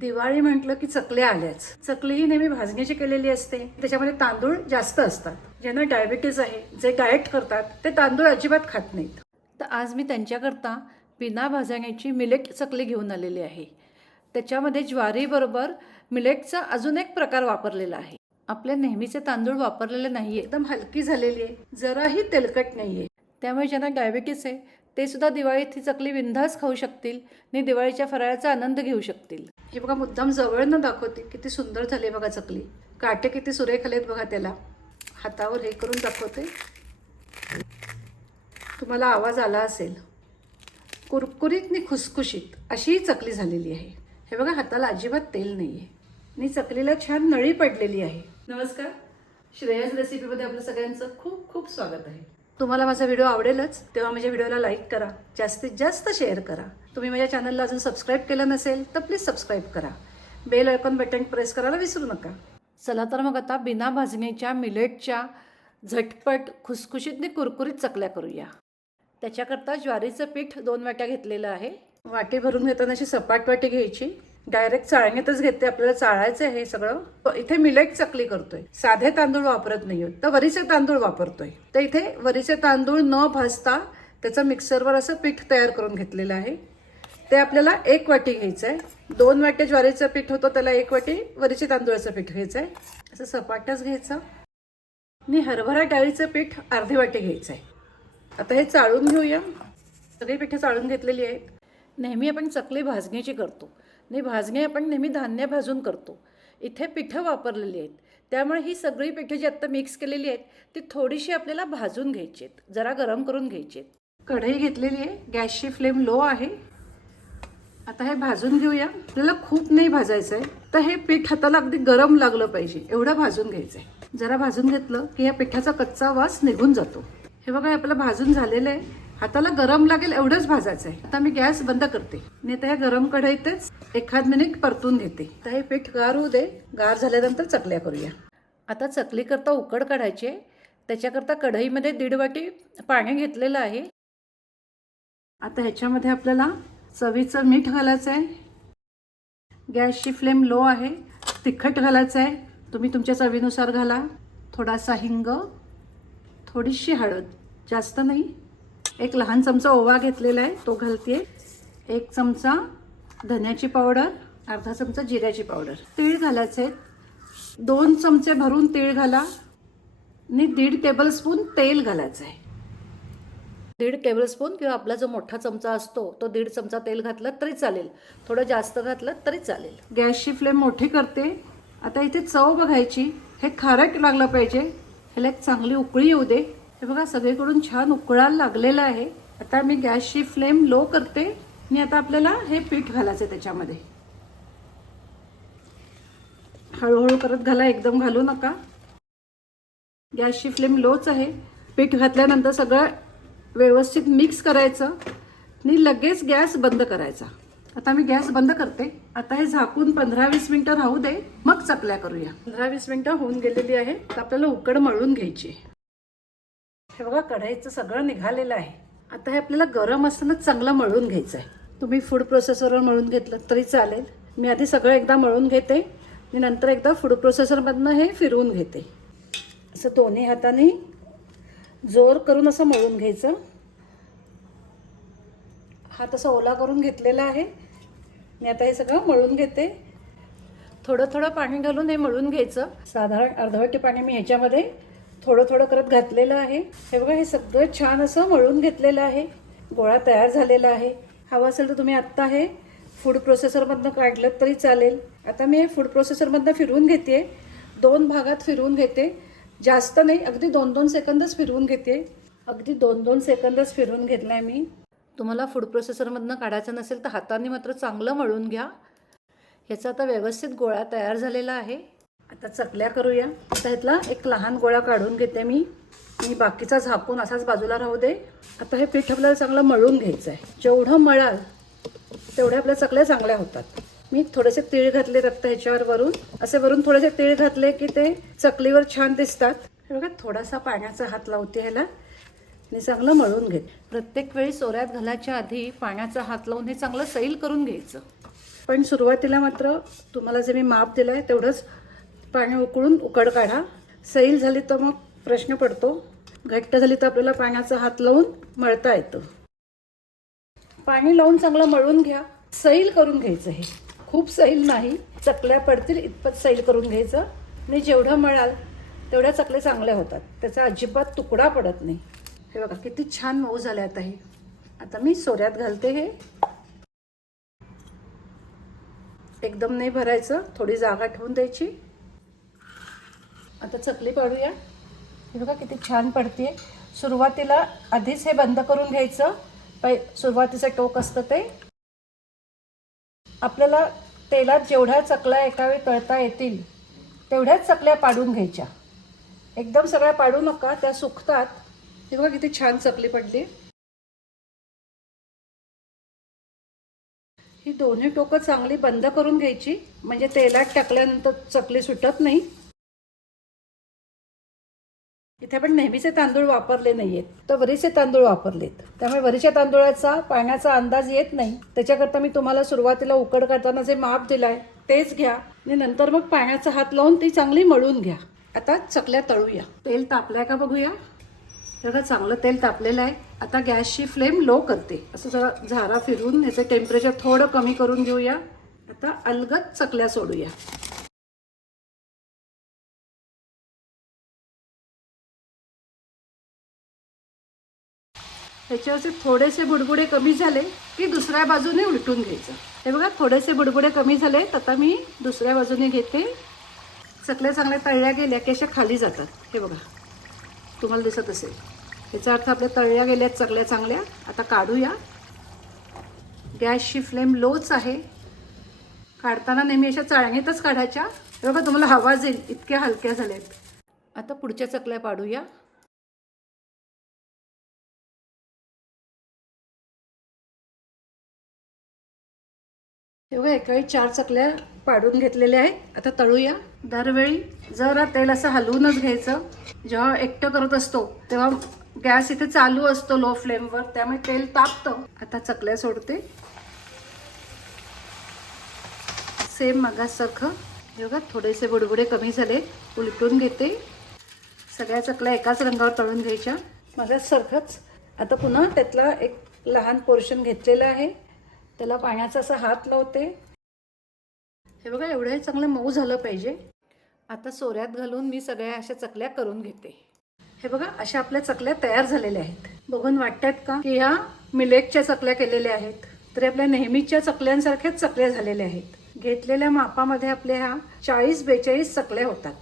दिवाळी म्हटलं की चकली आल्याच. चकली ही नेहमी भाजणीची केलेली असते. त्याच्यामध्ये तांदूळ जास्त असतात. ज्यांना डायबिटीज आहे जे डाएट करतात ते तांदूळ अजिबात खात नाहीत. तर आज मी त्यांच्याकरता बिना भाजण्याची मिलेट चकली घेऊन आलेली आहे. त्याच्यामध्ये ज्वारीबरोबर मिलेटचा अजून एक प्रकार वापरलेला आहे. आपले नेहमीचे तांदूळ वापरलेले नाहीये. एकदम हलकी झालेली आहे. जराही तेलकट नाहीये. त्यामुळे ज्यांना डायबिटीस आहे ते सुद्धा दिवाळीत ही चकली बिंधास खाऊ शकतील आणि दिवाळीच्या फराळाचा आनंद घेऊ शकतील. हे बघा मुद्दाम जवळनं दाखवते किती सुंदर झाली बघा चकली. काटे किती सुरेख आलेत बघा त्याला. हातावर हे करून दाखवते. तुम्हाला आवाज आला असेल. कुरकुरीत आणि खुसखुशीत अशी ही चकली झालेली आहे. हे बघा हाताला अजिबात तेल नाही आहे आणि चकलीला छान नळी पडलेली आहे. नमस्कार. श्रेयस रेसिपीमध्ये आपलं सगळ्यांचं खूप खूप स्वागत आहे. तुम्हाला माझा व्हिडिओ आवडेलच तेव्हा माझ्या व्हिडिओला लाईक करा. जास्तीत जास्त शेअर करा. तुम्ही माझ्या चॅनलला अजून सबस्क्राईब केलं नसेल तर प्लीज सबस्क्राईब करा. बेल आयकॉन बटन प्रेस करायला विसरू नका. चला तर मग आता बिना भाजणीच्या मिलेटच्या झटपट खुसखुशीत आणि कुरकुरीत चकल्या करूया. त्याच्याकरता ज्वारीचं पीठ दोन वाट्या घेतलेलं आहे. वाटी भरून घेताना अशी सपाट वाटी घ्यायची. डायरेक्ट चाळणीतच घेते आपल्याला चाळायचं आहे हे सगळं. इथे मिलेट चकली करतोय. साधे तांदूळ वापरत नाही तर वरीचे तांदूळ वापरतोय. तर इथे वरीचे तांदूळ न भाजता त्याचं मिक्सरवर असं पीठ तयार करून घेतलेलं आहे. ते आपल्याला एक वाटी घ्यायचं आहे दोन वाटे ज्वारीचं पीठ होतं त्याला एक वाटी वरीचे तांदूळाचं पीठ घ्यायचं आहे असं सपाटच घ्यायचं. आणि हरभरा डाळीचं पीठ अर्धी वाटी घ्यायचं आहे आता हे चाळून घेऊया. सगळी पिठं चाळून घेतलेली आहेत. नेहमी आपण चकली भाजणीची करतो. नाही भाजणे आपण नेहमी धान्य भाजून करतो. इथे पिठं वापरलेली आहेत. त्यामुळे ही सगळी पिठं जी आत्ता मिक्स केलेली आहेत ती थोडीशी आपल्याला भाजून घ्यायची आहेत. जरा गरम करून घ्यायची आहेत. कढई घेतलेली आहे. गॅसची फ्लेम लो आहे. आता हे भाजून घेऊया. आपल्याला खूप नाही भाजायचं आहे तर हे पीठ हाताला अगदी गरम लागलं पाहिजे. एवढं भाजून घ्यायचं आहे जरा भाजून घेतलं की या पिठाचा कच्चा वास निघून जातो. हे बघा आपलं भाजून झालेलं आहे. हाताला गरम लागेल एवढंच भाजायचं आहे आता मी गॅस बंद करते. आणि आता ह्या गरम कढईतच एखाद मिनिट परतून घेते. आता हे पीठ गार होऊ दे. गार झाल्यानंतर चकल्या करूया. आता चकली करता उकड काढायची आहे. त्याच्याकरता कढईमध्ये दीड वाटी पाणी घेतलेलं आहे. आता ह्याच्यामध्ये आपल्याला चवीचं मीठ घालायचं आहे गॅसची फ्लेम लो आहे. तिखट घालायचं आहे तुम्ही तुमच्या चवीनुसार घाला. थोडासा हिंग. थोडीशी हळद. जास्त नाही. एक लहान चमचा ओवा घेतलेला आहे तो घालते एक चमचा धन्याची पावडर अर्धा चमचा जिऱ्याची पावडर. तीळ घालायचे आहेत. दोन चमचे भरून तीळ घाला. आणि दीड टेबलस्पून तेल घालायचं आहे. दीड टेबलस्पून किंवा आपला जो मोठा चमचा असतो तो दीड चमचा तेल घातलं तरी चालेल. थोडं जास्त घातलं तरी चालेल. गॅसची फ्लेम मोठी करते. आता इथे चव बघायची. हे खारट लागलं पाहिजे. ह्याला एक चांगली उकळी येऊ दे. हे बघा सगळीकडून छान उकळायला लागलेलं आहे. आता मी गॅसची फ्लेम लो करते. आणि आता आपल्याला हे पीठ घालायचं त्याच्यामध्ये. हळूहळू करत घाला एकदम घालू नका. गॅसची फ्लेम लोच आहे. पीठ घातल्यानंतर सगळं व्यवस्थित मिक्स करायचं. आणि लगेच गॅस बंद करायचा. आता मी गॅस बंद करते. आता हे झाकून पंधरा वीस मिनटं राहू दे. मग चकल्या करूया. पंधरा वीस मिनटं होऊन गेलेली आहे तर आपल्याला उकड मळून घ्यायची आहे. हे बघा कढईचं सगळं निघालेलं आहे. आता हे आपल्याला गरम असताना चांगलं मळून घ्यायचं आहे तुम्ही फूड प्रोसेसरवर मळून घेतलं तरी चालेल. मी आधी सगळं एकदा मळून घेते. आणि नंतर एकदा फूड प्रोसेसरमधनं हे फिरवून घेते. असं दोन्ही हाताने जोर करून असं मळून घ्यायचं. हात असा ओला करून घेतलेला आहे. मी आता हे सगळं मळून घेते. थोडं थोडं पाणी घालून हे मळून घ्यायचं. साधारण अर्धवटी पाणी मी ह्याच्यामध्ये थोडं थोडं करत घातलेलं आहे. हे बघा हे सगळं छान असं मळून घेतलेलं आहे. गोळा तयार झालेला आहे. हवा असेल तर तुम्ही आत्ता हे फूड प्रोसेसरमधनं काढलं तरी चालेल. आता मी हे फूड प्रोसेसरमधनं फिरवून घेते दोन भागात फिरवून घेते. जास्त नाही अगदी दोन दोन सेकंदच फिरवून घेते. अगदी दोन दोन सेकंदच फिरवून घेतलं आहे मी. तुम्हाला फूड प्रोसेसरमधनं काढायचं नसेल तर हाताने मात्र चांगलं मळून घ्या. ह्याचा आता व्यवस्थित गोळा तयार झालेला आहे. आता चकल्या करूया. आता ह्यातला एक लहान गोळा काढून घेते मी. मी बाकीचा झाकून असाच बाजूला राहू दे. आता हे पीठ आपल्याला चांगलं मळून घ्यायचं आहे जेवढं मळाल तेवढ्या आपल्या चकल्या चांगल्या होतात. मी थोडेसे तीळ घातले रक्त ह्याच्यावर वरून असे वरून थोडेसे तीळ घातले की ते चकलीवर छान दिसतात. हे बघा थोडासा पाण्याचा हात लावते ह्याला. आणि चांगलं मळून घेत प्रत्येक वेळी सोऱ्यात घालायच्या आधी पाण्याचा हात लावून हे चांगलं सैल करून घ्यायचं. पण सुरुवातीला मात्र तुम्हाला जे मी माप दिलं आहे तेवढंच पाणी उकळून उकड काढा. सैल झाली तर मग प्रश्न पडतो. घट्ट झाली तर आपल्याला पाण्याचा हात लावून मळता येतं. पाणी लावून चांगलं मळून घ्या. सैल करून घ्यायचं हे. खूप सैल नाही. चकल्या पडतील इतपत सैल करून घ्यायचं. आणि जेवढं मळाल तेवढ्या चकल्या चांगल्या होतात. त्याचा अजिबात तुकडा पडत नाही. हे बघा किती छान मऊ झाले आता हे. आता मी सोऱ्यात घालते हे. एकदम नाही भरायचं. थोडी जागा ठेवून द्यायची. आता चकली पाडूया. हे बघा किती छान पडते सुरुवातीला आधीच हे बंद करून घ्यायचं. पै सुरुवातीचं टोक असतं ते. आपल्याला तेलात जेवढ्या चकल्या एका वेळी तळता येतील तेवढ्याच चकल्या पाडून घ्यायच्या. एकदम सगळ्या पाडू नका त्या सुकतात. हे बघा किती छान चकली पडली. ही दोन्ही टोकं चांगली बंद करून घ्यायची. म्हणजे तेलात टाकल्यानंतर चकली सुटत नाही. इथे आपण नेहमीचे तांदूळ वापरले नाहीयेत. तर वरीचे तांदूळ वापरलेत. त्यामुळे वरीच्या तांदूळाचा पाण्याचा अंदाज येत नाही. त्याच्याकरता मी तुम्हाला सुरुवातीला उकड करताना जे माप दिलाय तेच घ्या. आणि नंतर मग पाण्याचा हात लावून ती चांगली मळून घ्या. आता चकल्या तळूया. तेल तापलंय का बघूया? बघा चांगलं तेल तापलेलं आहे. आता गॅसची फ्लेम लो करते. असं जरा झारा फिरून याचं टेम्परेचर थोडं कमी करून घेऊया. आता अलगद चकल्या सोडूया. ह्याच्यावरचे थोडेसे बुडबुडे कमी झाले की दुसऱ्या बाजूने उलटून घ्यायचं. हे बघा थोडेसे बुडबुडे कमी झालेत आता मी दुसऱ्या बाजूने घेते. चकल्या चांगल्या तळल्या गेल्या की अशा खाली जातात. हे बघा तुम्हाला दिसत असेल. याचा अर्थ आपल्या तळल्या गेल्या चकल्या चांगल्या. आता काढूया. गॅसची फ्लेम लोच आहे. काढताना नेहमी अशा चाळणीतच काढायच्या. हे बघा तुम्हाला आवाज येईल इतक्या हलक्या झाल्या आहेत आता पुढच्या चकल्या पाडूया. तेव्हा एकावेळी चार चकल्या पाडून घेतलेल्या आहेत. आता तळूया. दरवेळी जरा तेल असं हलवूनच घ्यायचं. जेव्हा एकटं करत असतो तेव्हा गॅस इथे चालू असतो लो फ्लेमवर त्यामुळे तेल तापतं. आता चकल्या सोडते. सेम मगासारखं. बघा थोडेसे बुडबुडे कमी झाले. उलटून घेते. सगळ्या चकल्या एकाच रंगावर तळून घ्यायच्या. मगासारखंच. आता पुन्हा त्यातला एक लहान पोर्शन घेतलेला आहे. त्याला पाण्याचा असा हात लावते हे बघा एवढं चांगलं मऊ झालं पाहिजे. आता सोऱ्यात घालून मी सगळ्या अशा चकल्या करून घेते. हे बघा अशा आपल्या चकल्या तयार झालेल्या आहेत. बघून वाटतात का की ह्या मिलेकच्या चकल्या केलेल्या आहेत? तरी आपल्या नेहमीच्या चकल्यांसारख्याच चकल्या झालेल्या आहेत. घेतलेल्या मापामध्ये आपल्या ह्या चाळीस बेचाळीस चकल्या होतात.